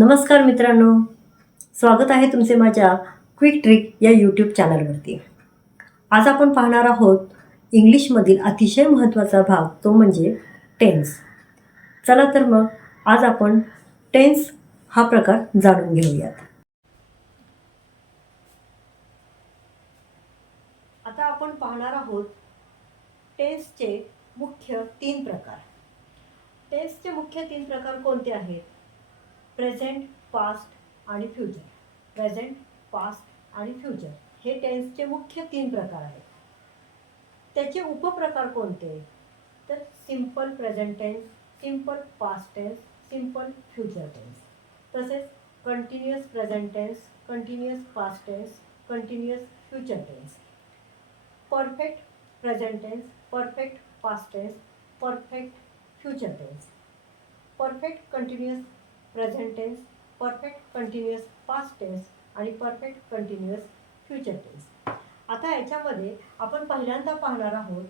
नमस्कार मित्रांनो. स्वागत आहे तुमचे माझ्या क्विक ट्रिक या यूट्यूब चॅनलवरती आज आपण पाहणार आहोत इंग्लिशमधील अतिशय महत्त्वाचा भाग तो म्हणजे टेन्स चला तर मग आज आपण टेन्स हा प्रकार जाणून घेऊयात. आता आपण पाहणार आहोत टेन्सचे मुख्य तीन प्रकार. टेन्सचे मुख्य तीन प्रकार कोणते आहेत? प्रेझेंट पास्ट आणि फ्युचर. प्रेझेंट पास्ट आणि फ्युचर हे टेन्सचे मुख्य तीन प्रकार आहेत. त्याचे उपप्रकार कोणते? तर simple present tense simple past tense simple future tense. तसेच continuous present tense continuous past tense continuous future tense. Perfect present tense perfect past tense perfect future tense. Perfect continuous present tense perfect continuous past tense आणि perfect continuous future tense आता याच्यामध्ये आपण पहिल्यांदा पाहणार आहोत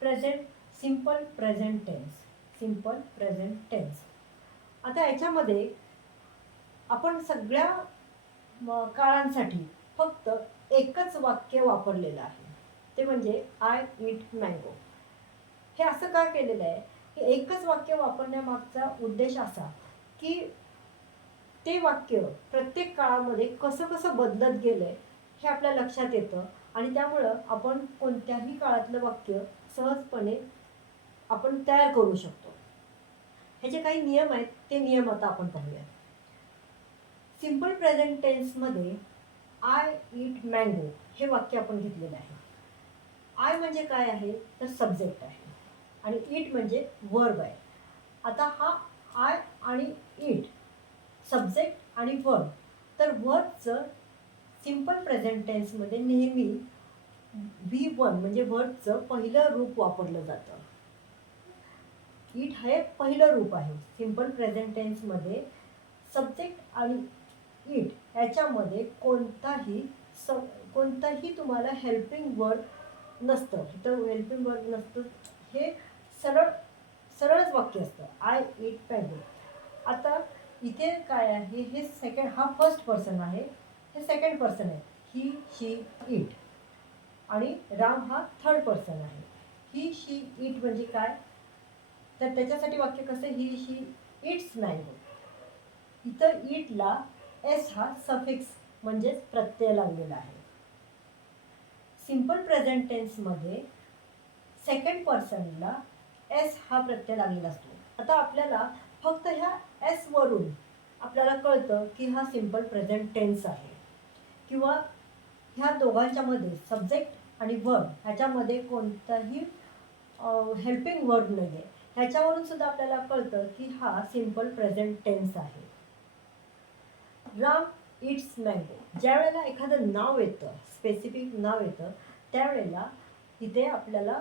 present simple present tense simple present tense आता याच्यामध्ये आपण सगळ्या काळांसाठी फक्त एकच वाक्य वापरलेलं आहे. ते म्हणजे आय इट मँगो हे असं का केलेलं आहे? की एकच वाक्य वापरण्यामागचा उद्देश असा की ते वाक्य प्रत्येक काळामध्ये कसं कसं बदलत गेलं आहे हे आपल्या लक्षात येतं. आणि त्यामुळं आपण कोणत्याही काळातलं वाक्य सहजपणे आपण तयार करू शकतो. ह्याचे काही नियम आहेत ते नियम आता आपण पाहूया सिंपल प्रेझेंट टेन्समध्ये आय इट मँगो हे वाक्य आपण घेतलेलं आहे. आय म्हणजे काय आहे? तर सब्जेक्ट आहे. आणि इट म्हणजे वर्ब आहे. आता हा आय आणि इट सब्जेक्ट आणि वर्ब तर वर्बचं सिंपल प्रेझेंट टेन्समध्ये नेहमी व्ही वन म्हणजे वर्बचं पहिलं रूप वापरलं जातं. इट हे पहिलं रूप आहे. सिंपल प्रेझेंट टेन्समध्ये सब्जेक्ट आणि इट याच्यामध्ये कोणताही स कोणताही तुम्हाला हेल्पिंग वर्ड नसतं. तर हेल्पिंग वर्ड नसतं हे सरळ सरळच वाक्य असतं. आय इट पॅगो आता इथे काय आहे? हे सेकंड हा फर्स्ट पर्सन आहे. हे सेकंड पर्सन आहे. ही शी इट आणि राम हा थर्ड पर्सन आहे. ही शी इट म्हणजे काय? तर त्याच्यासाठी वाक्य कसं ही शी इट्स मँगो इथं इटला एस हा सफिक्स म्हणजेच प्रत्यय लागलेला आहे. सिंपल प्रेझेंट टेन्समध्ये सेकंड पर्सनला एस हा प्रत्यय लागलेला असतो. आता आपल्याला फक्त ह्या एस वरून आपल्याला कळतं की हा सिंपल प्रेझेंट टेन्स आहे. किंवा ह्या दोघांच्यामध्ये सब्जेक्ट आणि वर्ब ह्याच्यामध्ये कोणताही हेल्पिंग वर्ड नाही आहे ह्याच्यावरून सुद्धा आपल्याला कळतं की हा सिंपल प्रेझेंट टेन्स आहे. राम इट्स मँगो ज्या वेळेला एखादं नाव येतं स्पेसिफिक नाव येतं त्यावेळेला इथे आपल्याला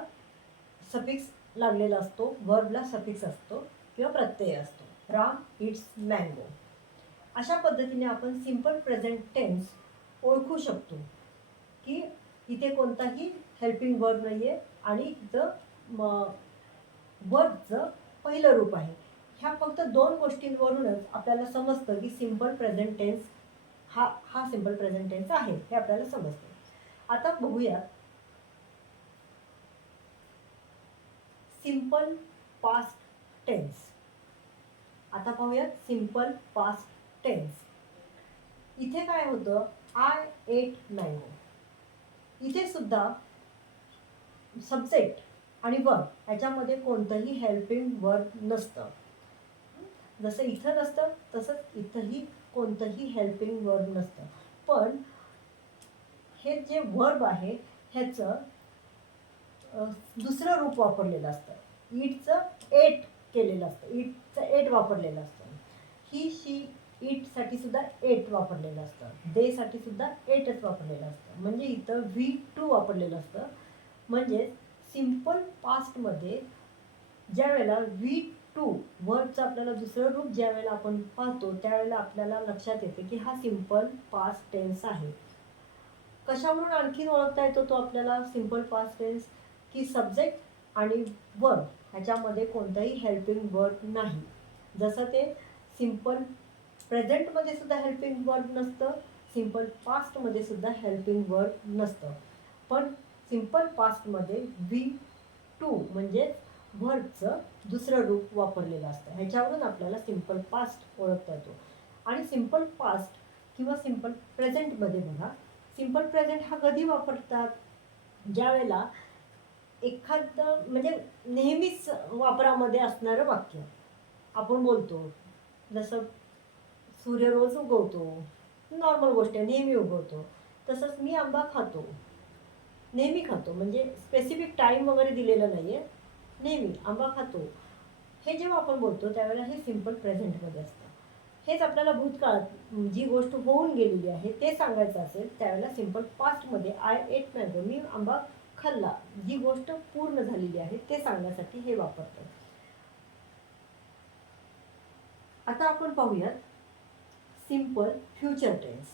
सफिक्स लागलेला असतो वर्बला सफिक्स असतो किंवा प्रत्यय असतो. राम इट्स मँगो अशा पद्धतीने आपण सिंपल प्रेझेंट टेन्स ओळखू शकतो की इथे कोणताही हेल्पिंग वर्ब नाही आहे आणि द म वर्बचं पहिलं रूप आहे. ह्या फक्त दोन गोष्टींवरूनच आपल्याला समजतं की सिंपल प्रेझेंट टेन्स हा हा सिंपल प्रेझेंट टेन्स आहे हे आपल्याला समजतं. आता बघूया सिंपल पास्ट टेन्स. आता पाहूयात सिंपल पास्ट टेन्स. इथे काय होतं? आय एट मँगो इथे सुद्धा सब्जेक्ट आणि वर्क याच्यामध्ये कोणतंही हेल्पिंग वर्क नसतं. जसं इथं नसतं तसंच इथंही कोणतंही हेल्पिंग वर्ब नसतं. पण हे जे वर्ब आहे ह्याचं दुसरं रूप वापरलेलं असतं. ईटचं एट केलेलं असतं. ईटचं एट वापरलेलं असतं. ही शी ईटसाठी सुद्धा एट वापरलेलं असतं. देसाठी सुद्धा एटच वापरलेलं असतं. म्हणजे इथं व्ही टू वापरलेलं असतं. म्हणजेच सिंपल पास्टमध्ये ज्या वेळेला व्ही टू वर्डचं आपल्याला दुसरं रूप ज्या वेळेला आपण पाहतो त्यावेळेला आपल्याला लक्षात येते की हा सिंपल पास्ट टेन्स आहे. कशावरून आणखीन ओळखता येतो तो आपल्याला? सिंपल पास्ट टेन्स की सब्जेक्ट आणि वर्ब ह्याच्यामध्ये कोणताही हेल्पिंग वर्ड नाही. जसं ते सिंपल प्रेझेंटमध्ये सुद्धा हेल्पिंग वर्ब नसतं सिंपल पास्टमध्ये सुद्धा हेल्पिंग वर्ब नसतं. पण सिंपल पास्टमध्ये व्ही टू म्हणजेच व्हर्बचं दुसरं रूप वापरलेलं असतं. ह्याच्यावरून आपल्याला सिंपल पास्ट ओळखता येतो. आणि सिंपल पास्ट किंवा सिंपल प्रेझेंटमध्ये बघा सिंपल प्रेझेंट हा कधी वापरतात? ज्यावेळेला एखादं म्हणजे नेहमीच वापरामध्ये असणारं वाक्य. आपण बोलतो जसं सूर्य रोज उगवतो नॉर्मल गोष्ट आहे नेहमी उगवतो. तसंच मी आंबा खातो नेहमी खातो. म्हणजे स्पेसिफिक टाईम वगैरे दिलेलं नाही आहे नेहमी आंबा खातो. हे जेव्हा आपण बोलतो त्यावेळेला हे सिंपल प्रेझेंटमध्ये असतं. हेच आपल्याला भूतकाळात जी गोष्ट होऊन गेलेली आहे ते सांगायचं असेल त्यावेळेला सिंपल पास्टमध्ये आय एट मॅंगो मी आंबा खाल्ला जी गोष्ट पूर्ण झालेली आहे ते सांगण्यासाठी हे वापरतात. आता आपण पाहूयात simple future tense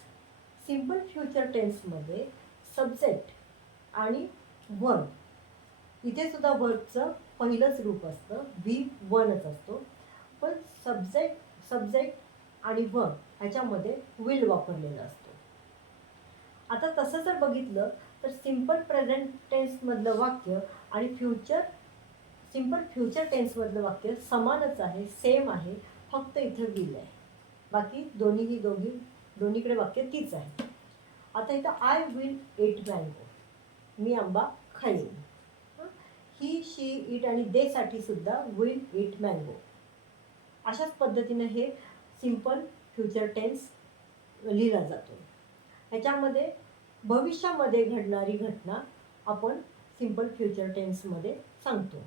simple future टेन्समध्ये subject आणि वर्ब इथे सुद्धा वर्बचं पहिलंच रूप असतं व्ही वनच असतो. पण सब्जेक्ट सब्जेक्ट आणि वर्ब ह्याच्यामध्ये विल वापरलेला असतो. आता तसं जर बघितलं तर सिंपल प्रेझेंट टेन्समधलं वाक्य आणि फ्युचर सिंपल फ्युचर टेन्समधलं वाक्य समानच आहे सेम आहे फक्त इथं विल आहे बाकी दोन्हीही दोघी दोन्हीकडे वाक्य तीच आहे. आता इथं आय विल एट मँगो मी आंबा खाईन. ही? शी इट आणि देसाठी सुद्धा विल इट मँगो अशाच पद्धतीनं हे सिंपल फ्युचर टेन्स लिहिला जातो. ह्याच्यामध्ये भविष्यामध्ये घडणारी घटना आपण सिंपल फ्युचर टेन्समध्ये सांगतो.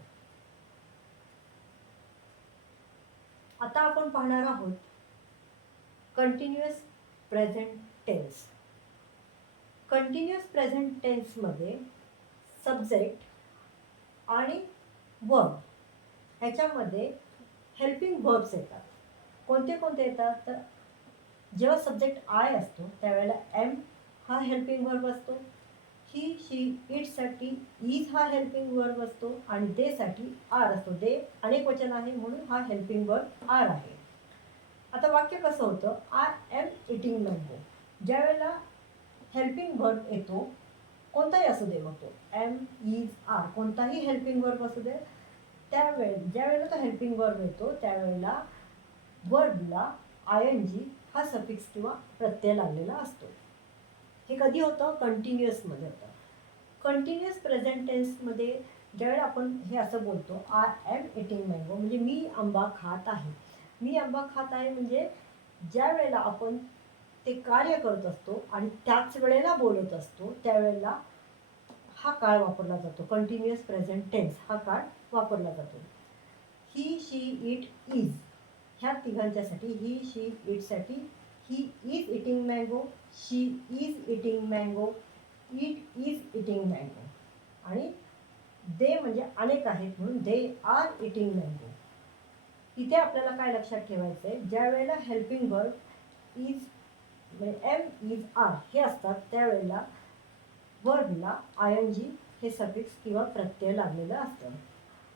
आता आपण पाहणार आहोत continuous present tense continuous present टेन्समध्ये subject आणि वर्ब ह्याच्यामध्ये हेल्पिंग वर्ब्स येतात. कोणते कोणते येतात? तर जेव्हा सब्जेक्ट आय असतो त्यावेळेला एम हा हेल्पिंग वर्ब असतो. ही शी इटसाठी इज हा हेल्पिंग वर्ब असतो आणि देसाठी आर असतो. दे अनेक वचन आहे म्हणून हा हेल्पिंग वर्ब आर आहे. आता वाक्य कसं होतं? आय एम इटिंग मँगो ज्या वेळेला हेल्पिंग वर्ब येतो कोणताही असू दे मग तो. एम इज आर कोणताही हेल्पिंग वर्ब असू दे त्यावेळे ज्या वेळेला तो हेल्पिंग वर्ब येतो त्यावेळेला वर्बला आय एन जी हा सफिक्स किंवा प्रत्यय लागलेला असतो. हे कधी होतं? कंटिन्युअसमध्ये होतं. कंटिन्युअस प्रेझेंट टेन्समध्ये ज्यावेळेला आपण हे असं बोलतो आय एम एटिंग मँगो म्हणजे मी आंबा खात आहे. मी आंबा खात आहे म्हणजे ज्या वेळेला आपण ते कार्य करत असतो आणि त्याच वेळेला बोलत असतो त्यावेळेला हा काळ वापरला जातो. कंटिन्युअस प्रेझेंट टेन्स हा काळ वापरला जातो. ही शी इट इज ह्या तिघांच्यासाठी he she इटसाठी he is eating mango she is eating mango it is eating mango आणि दे म्हणजे अनेक आहेत म्हणून दे आर इटिंग मँगो इथे आपल्याला काय लक्षात ठेवायचं आहे ज्या वेळेला हेल्पिंग वर्ड इज म्हणजे एम इज आर हे असतात त्यावेळेला वर्बला आय एन जी हे सफिक्स किंवा प्रत्यय लागलेलं असतं.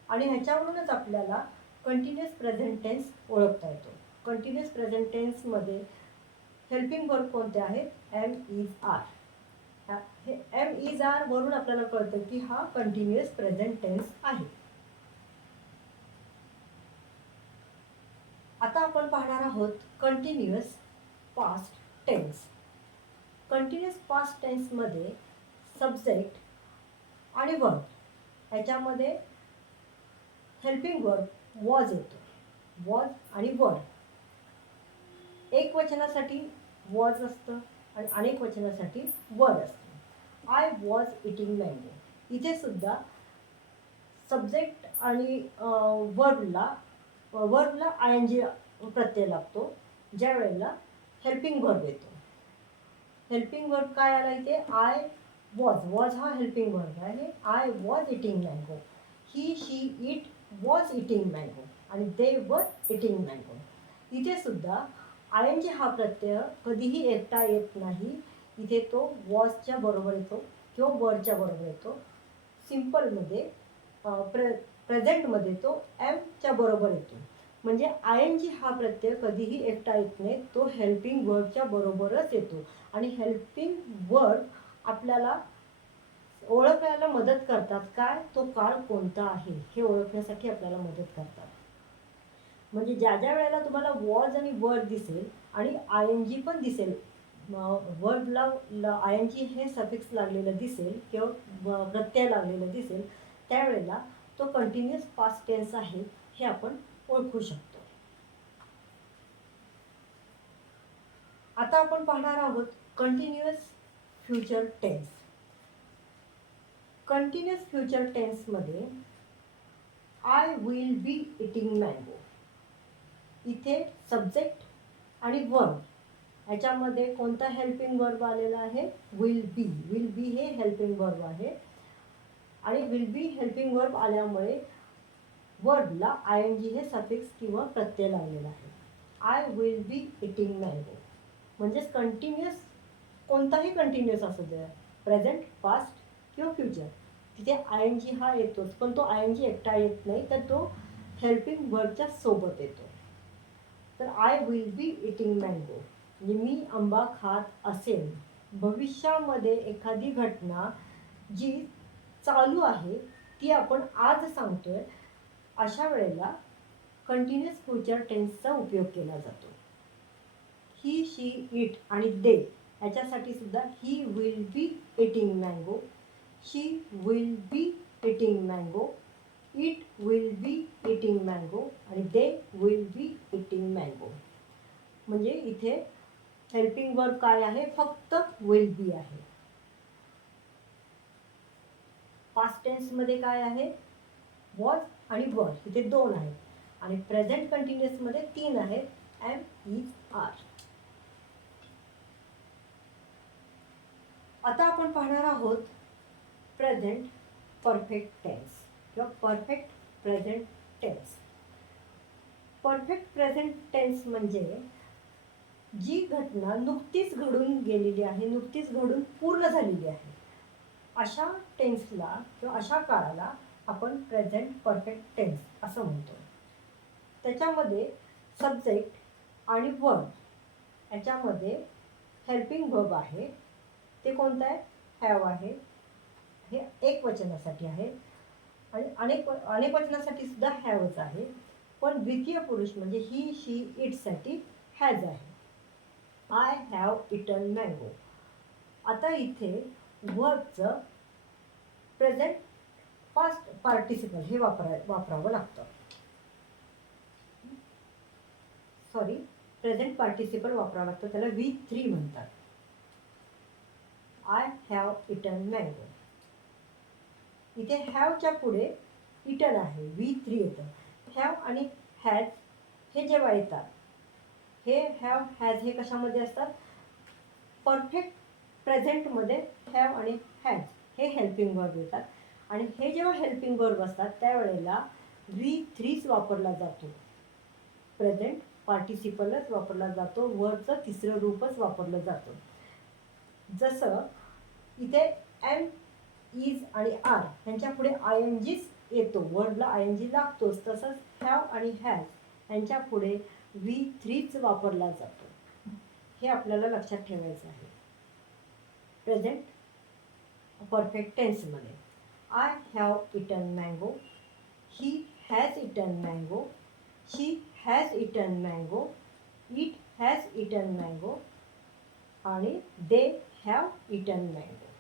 आणि ह्याच्यावरूनच आपल्याला कंटिन्युअस प्रेझेंट टेन्स ओळखता येतो. कंटिन्युअस प्रेझेंट टेन्समध्ये हेल्पिंग वर्क कोणते आहेत एम इज आर हे एम इज आर वरून आपल्याला कळतं की हा कंटिन्युअस प्रेझेंट टेन्स आहे. आता आपण पाहणार आहोत continuous past tense continuous past टेन्समध्ये subject आणि वर्क ह्याच्यामध्ये हेल्पिंग वर्क वॉज येतो. वॉज आणि वर्ड एक वचनासाठी वॉज असतं आणि अनेक वचनासाठी वर असतं. आय वॉज इटिंग मँगो इथे सुद्धा सब्जेक्ट आणि वर्बला वर्बला आय एन जी प्रत्यय लागतो. ज्या वेळेला हेल्पिंग वर्ब येतो. हेल्पिंग वर्ब काय आला इथे? आय वॉज वॉज हा हेल्पिंग वर्ब आहे. I was eating mango he she it was eating mango आणि दे वर इटिंग मँगो इथे सुद्धा आय एन जी हा प्रत्यय कधीही एकटा येत नाही. इथे तो वॉजच्या बरोबर येतो किंवा वरच्या बरोबर येतो. सिम्पलमध्ये प्र प्रेझेंटमध्ये तो एमच्या बरोबर येतो. म्हणजे आय एन जी हा प्रत्यय कधीही एकटा येत नाही. तो हेल्पिंग वर्डच्या बरोबरच येतो. आणि हेल्पिंग वर्ड आपल्याला ओळखायला मदत करतात. काय? तो काळ कोणता आहे? हे ओळखण्यासाठी आपल्याला मदत करतात. म्हणजे ज्या ज्या वेळेला तुम्हाला वॉज आणि वर्ड दिसेल आणि आय एन जी पण दिसेल वर्बला आय एन जी हे सफिक्स लागलेलं दिसेल किंवा प्रत्यय लागलेलं दिसेल त्यावेळेला तो कंटिन्युअस पास्ट टेन्स आहे हे आपण ओळखू शकतो. आता आपण पाहणार आहोत continuous future tense continuous future टेन्समध्ये I will be eating mango इथे सब्जेक्ट आणि वर्ब ह्याच्यामध्ये कोणता हेल्पिंग वर्ब आलेला आहे? विल बी विल बी हे हेल्पिंग वर्ब आहे. आणि विल बी हेल्पिंग वर्ब आल्यामुळे वर्बला आय एन जी हे सफिक्स किंवा प्रत्यय लागलेला आहे. I will be eating mango म्हणजेच कंटिन्युअस कोणताही कंटिन्युअस असू द्या. प्रेझेंट पास्ट किंवा फ्युचर तिथे आय एन जी हा येतोच. पण तो आय एन जी एकटा येत नाही. तर तो हेल्पिंग वर्बच्या सोबत येतो. तर I will be eating mango म्हणजे मी आंबा खात असेल भविष्यामध्ये एखादी घटना जी चालू आहे ती आपण आज सांगतोय अशा वेळेला कंटिन्युअस फ्युचर टेन्सचा उपयोग केला जातो. ही शी इट आणि दे याच्यासाठी सुद्धा he will be eating mango she will be eating mango it will be eating mango आणि they will be eating mango म्हणजे इथे हेल्पिंग वर्क काय आहे? फक्त विल बी आहे. पास्ट टेन्समध्ये काय आहे? वॉज आणि वर इथे दोन आहेत. आणि प्रेझेंट कंटिन्युअसमध्ये तीन आहेत. एम इज आर आता आपण पाहणार आहोत प्रेझेंट परफेक्ट टेन्स किंवा perfect present tense perfect present tense म्हणजे जी घटना नुकतीच घडून गेलेली आहे नुकतीच घडून पूर्ण झालेली आहे अशा टेन्सला किंवा अशा काळाला आपण प्रेझेंट परफेक्ट टेन्स असं म्हणतो. त्याच्यामध्ये सब्जेक्ट आणि वर्ब याच्यामध्ये हेल्पिंग वर्ब आहे. ते कोणतं आहे? हॅव आहे. हे एक वचनासाठी आहे. आणि अनेक अनेक वचनासाठी सुद्धा हॅवच आहे. पण द्वितीय पुरुष म्हणजे ही शी इटसाठी हॅज आहे. आय हॅव इटन मँगो आता इथे वर्कचं प्रेझेंट पास्ट पार्टिसिपल हे वापरा वापरावं लागतं. सॉरी प्रेझेंट पार्टिसिपल वापरावं लागतं. त्याला वी थ्री म्हणतात. आय हॅव इटन मँगो इथे हॅवच्या पुढे इटन आहे व्ही थ्री येतं. हॅव आणि हॅज हे जेव्हा येतात हे हॅव हॅज हे कशामध्ये असतात? परफेक्ट प्रेझेंटमध्ये हॅव आणि हॅज हे हेल्पिंग वर्ब येतात. आणि हे जेव्हा हेल्पिंग वर्ब असतात त्यावेळेला व्ही थ्रीच वापरला जातो. प्रेझेंट पार्टिसिपलच वापरला जातो वर्बचं तिसरं रूपच वापरलं जातं. जसं इथे एम इज आणि आर यांच्या पुढे आय एन जीच येतो. वर्डला आय एन जी लागतोच. तसंच हॅव आणि हॅज यांच्या पुढे व्ही थ्रीच वापरला जातो. हे आपल्याला लक्षात ठेवायचं आहे. Present perfect टेन्समध्ये I have eaten mango he has eaten mango she has eaten mango it has eaten mango आणि दे हॅव इटन मँगो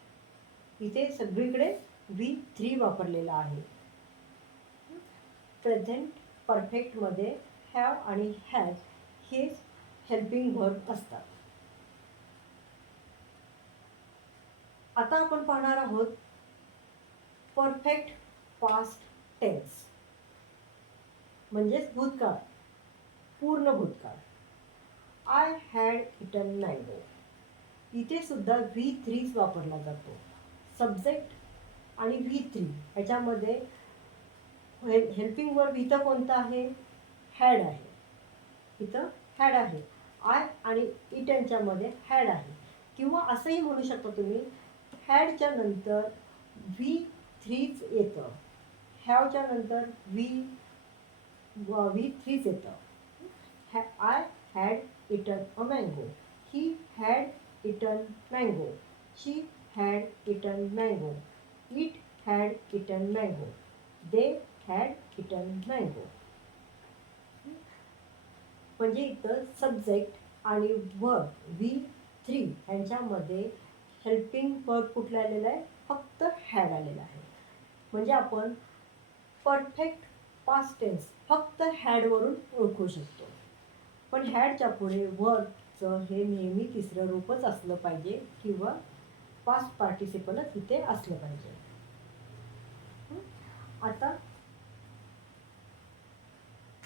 इथे सगळीकडे व्ही थ्री वापरलेला आहे. प्रेझेंट परफेक्टमध्ये हॅव आणि हॅज हे हेल्पिंग वर्ब असतात. आता आपण पाहणार आहोत परफेक्ट पास्ट टेन्स म्हणजेच भूतकाळ. पूर्ण भूतकाळ. आय हॅड इटन मँगो इथे सुद्धा व्ही थ्रीच वापरला जातो. सब्जेक्ट आणि व्ही थ्री ह्याच्यामध्ये हेल हेल्पिंग वर्ब इथं कोणतं आहे? हॅड आहे. इथं हॅड आहे. आय आणि इट यांच्यामध्ये हॅड आहे. किंवा असंही म्हणू शकता तुम्ही हॅडच्या नंतर व्ही थ्रीच येतं. हॅवच्या नंतर व्ही व्ही थ्रीच येतं. हॅ I had eaten a mango he had eaten mango she had eaten mango. It had eaten mango. They had eaten mango. म्हणजे इथं सब्जेक्ट आणि वर्ब व्ही थ्री यांच्यामध्ये हेल्पिंग वर्ब कुठलं आलेलं आहे फक्त हॅड आलेलं आहे म्हणजे आपण परफेक्ट पास्ट टेन्स फक्त हॅडवरून ओळखू शकतो पण हॅडच्या पुढे वर्कचं हे नेहमी तिसरं रूपच असलं पाहिजे किंवा पास्ट पार्टिसिपलच इथे असलं पाहिजे. आता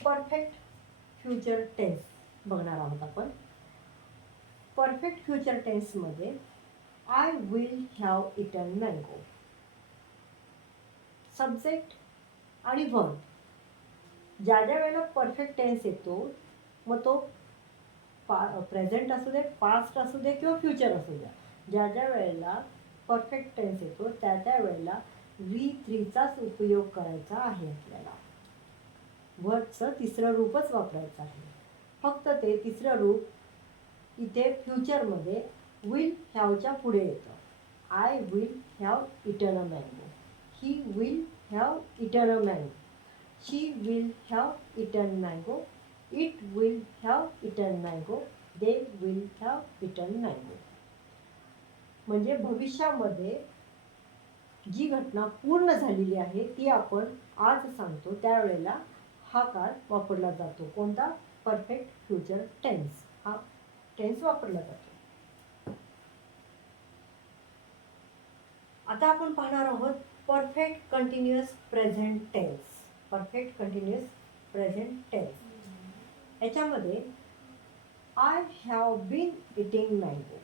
परफेक्ट फ्युचर टेन्स बघणार आहोत आपण. Perfect future टेन्समध्ये I will have eaten mango subject आणि वर्ब ज्या ज्या वेळेला परफेक्ट टेन्स येतो मग तो पा प्रेझेंट असू दे पास्ट असू दे किंवा फ्युचर असू द्या. ज्या ज्या वेळेला परफेक्ट टेन्स येतो त्या त्या वेळेला व्ही थ्रीचाच उपयोग करायचा आहे आपल्याला. वर्डचं तिसरं रूपच वापरायचं आहे. फक्त ते तिसरं रूप इथे फ्युचरमध्ये विल ह्यावच्या पुढे येतं. I will have eaten mango he will have eaten mango she will have eaten mango it will have eaten mango they will have eaten mango म्हणजे भविष्यामध्ये जी घटना पूर्ण झालेली आहे ती आपण आज सांगतो. त्यावेळेला हा काळ वापरला जातो. कोणता? परफेक्ट फ्युचर टेन्स हा टेन्स वापरला जातो. आता आपण पाहणार आहोत perfect continuous present tense perfect continuous present tense याच्यामध्ये I have been eating mango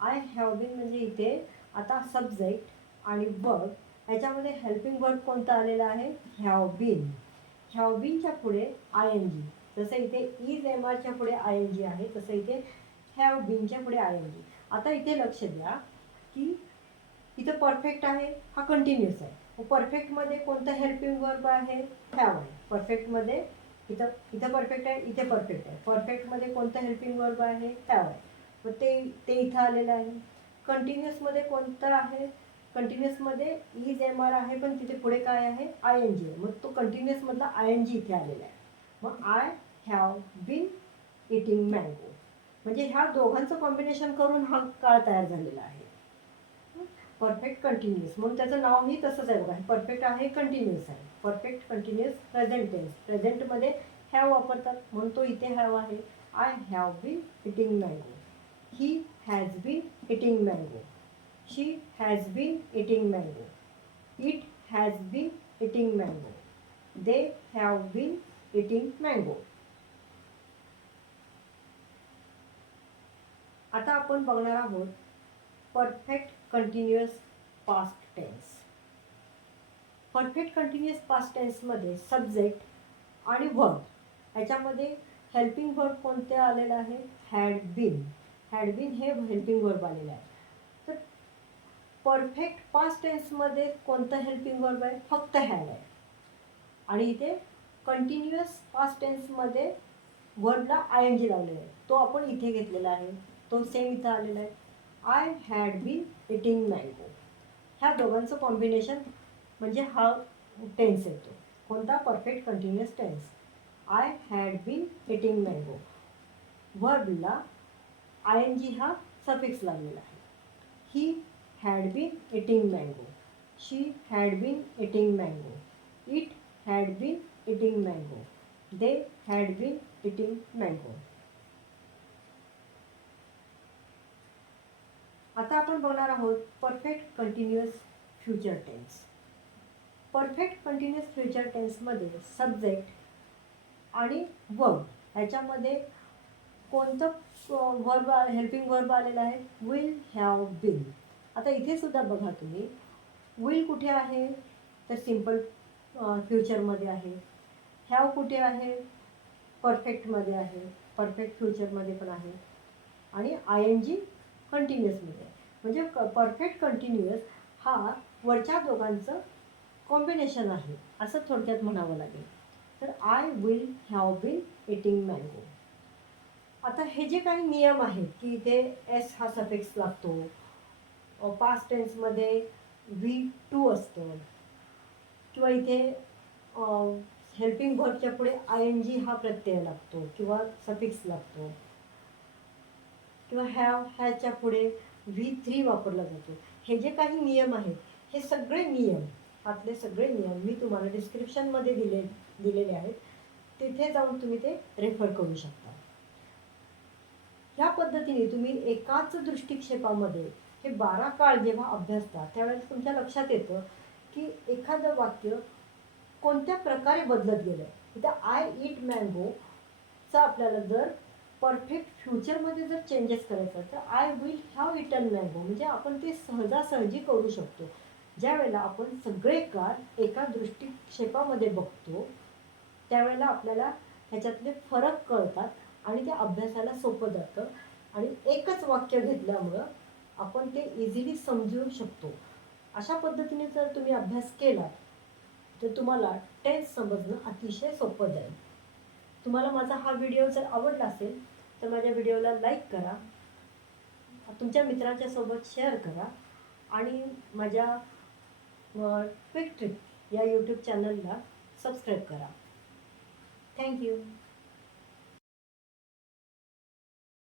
I have been म्हणजे इथे आता सब्जेक्ट आणि वर्ब याच्यामध्ये हेल्पिंग वर्ब कोणता आलेला आहे? हॅव बीन हॅव बीनच्या पुढे आय एन जी जसं इथे इज एम आरच्या पुढे आय एन जी आहे तसं इथे हॅव बीनच्या पुढे आय एन जी आता इथे लक्ष द्या की इथं परफेक्ट आहे हा कंटिन्युअस आहे. परफेक्टमध्ये कोणतं हेल्पिंग वर्ब आहे? हॅव आहे. परफेक्टमध्ये इथं इथं परफेक्ट आहे इथे परफेक्ट आहे. परफेक्टमध्ये कोणतं हेल्पिंग वर्ब आहे? हॅव आहे. मग ते ते इथं आलेलं आहे. कंटिन्युअसमध्ये कोणतं आहे? कंटिन्युअसमध्ये ईज एम आर आहे पण तिथे पुढे काय आहे? आय एन जी आहे. मग तो कंटिन्युअसमधला आय एन जी इथे आलेला आहे. मग I have been eating mango म्हणजे ह्या दोघांचं कॉम्बिनेशन करून हा काळ तयार झालेला आहे. परफेक्ट कंटिन्युअस म्हणून त्याचं नावही तसंच आहे बघा. परफेक्ट आहे कंटिन्युअस आहे. परफेक्ट कंटिन्युअस प्रेझेंट टेन्स प्रेझेंटमध्ये हॅव वापरतात. म्हणून तो इथे हॅव आहे. I have been eating mango he has been eating mango she has been eating mango it has been eating mango they have been eating mango आता आपण बघणार आहोत perfect continuous past tense perfect continuous past टेन्समध्ये subject आणि verb याच्यामध्ये helping verb कोणते आलेलं आहे? Had bin हॅडबीन हे हेल्पिंग वर्ब आलेलं आहे तर परफेक्ट पास्ट टेन्समध्ये कोणतं हेल्पिंग वर्ब आहे? फक्त हॅड आहे. आणि इथे कंटिन्युअस पास्ट टेन्समध्ये वर्डला आय एन जी लावलेला आहे. तो आपण इथे घेतलेला आहे. तो सेम इथं आलेला आहे. I had been eating mango ह्या दोघांचं कॉम्बिनेशन म्हणजे हा टेन्स येतो. कोणता? Perfect continuous tense I had been eating mango वर्बला I N G हा सफिक्स लागलेला आहे. He had been eating mango she had been eating mango it had been eating mango they had been eating mango आता आपण बघणार आहोत perfect continuous future tense perfect continuous future टेन्समध्ये subject आणि verb ह्याच्यामध्ये कोणतं वर्ब हेल्पिंग वर्ब आलेलं आहे? Will have been आता इथे सुद्धा बघा तुम्ही. विल कुठे आहे? तर सिंपल फ्युचरमध्ये आहे. हॅव कुठे आहे? परफेक्टमध्ये आहे. परफेक्ट फ्युचरमध्ये पण आहे. आणि आय एन जी कंटिन्युअसमध्ये आहे. म्हणजे क परफेक्ट कंटिन्युअस हा वरच्या दोघांचं कॉम्बिनेशन आहे. असं थोडक्यात म्हणावं लागेल. तर I will have been eating mango आता हे जे काही नियम आहेत की इथे एस हा सफिक्स लागतो पास्ट टेन्समध्ये व्ही टू असतं किंवा इथे हेल्पिंग व्हर्बच्या पुढे आय एन जी हा प्रत्यय लागतो किंवा सफिक्स लागतो. किंवा हॅव ह्याच्या पुढे व्ही थ्री वापरला जातो. हे जे काही नियम आहेत हे सगळे नियम आतले सगळे नियम मी तुम्हाला डिस्क्रिप्शनमध्ये दिले दिलेले आहेत. तिथे जाऊन तुम्ही ते रेफर करू शकता. ह्या पद्धतीने तुम्ही एकाच दृष्टिक्षेपामध्ये हे बारा काळ जेव्हा अभ्यासता त्यावेळेस तुमच्या लक्षात येतं की एखादं वाक्य कोणत्या प्रकारे बदलत गेलं इथं आय इट मँगोचा आपल्याला जर परफेक्ट फ्युचरमध्ये जर चेंजेस करायचं तर I will have eaten mango म्हणजे आपण ते सहजासहजी करू शकतो. ज्या वेळेला आपण सगळे काळ एका दृष्टिक्षेपामध्ये बघतो त्यावेळेला आपल्याला ह्याच्यातले फरक कळतात. आणि ते अभ्यासाला सोपं जातं. आणि एकच वाक्य घेतल्यामुळं आपण ते इझिली समजू शकतो. अशा पद्धतीने जर तुम्ही अभ्यास केला तर तुम्हाला टेन्स समजणं अतिशय सोपं जाईल. तुम्हाला माझा हा व्हिडिओ जर आवडला असेल तर माझ्या व्हिडिओला लाईक करा. तुमच्या मित्रांच्या सोबत शेअर करा. आणि माझ्या क्विक ट्रिक या यूट्यूब चॅनलला सबस्क्राईब करा. Thank you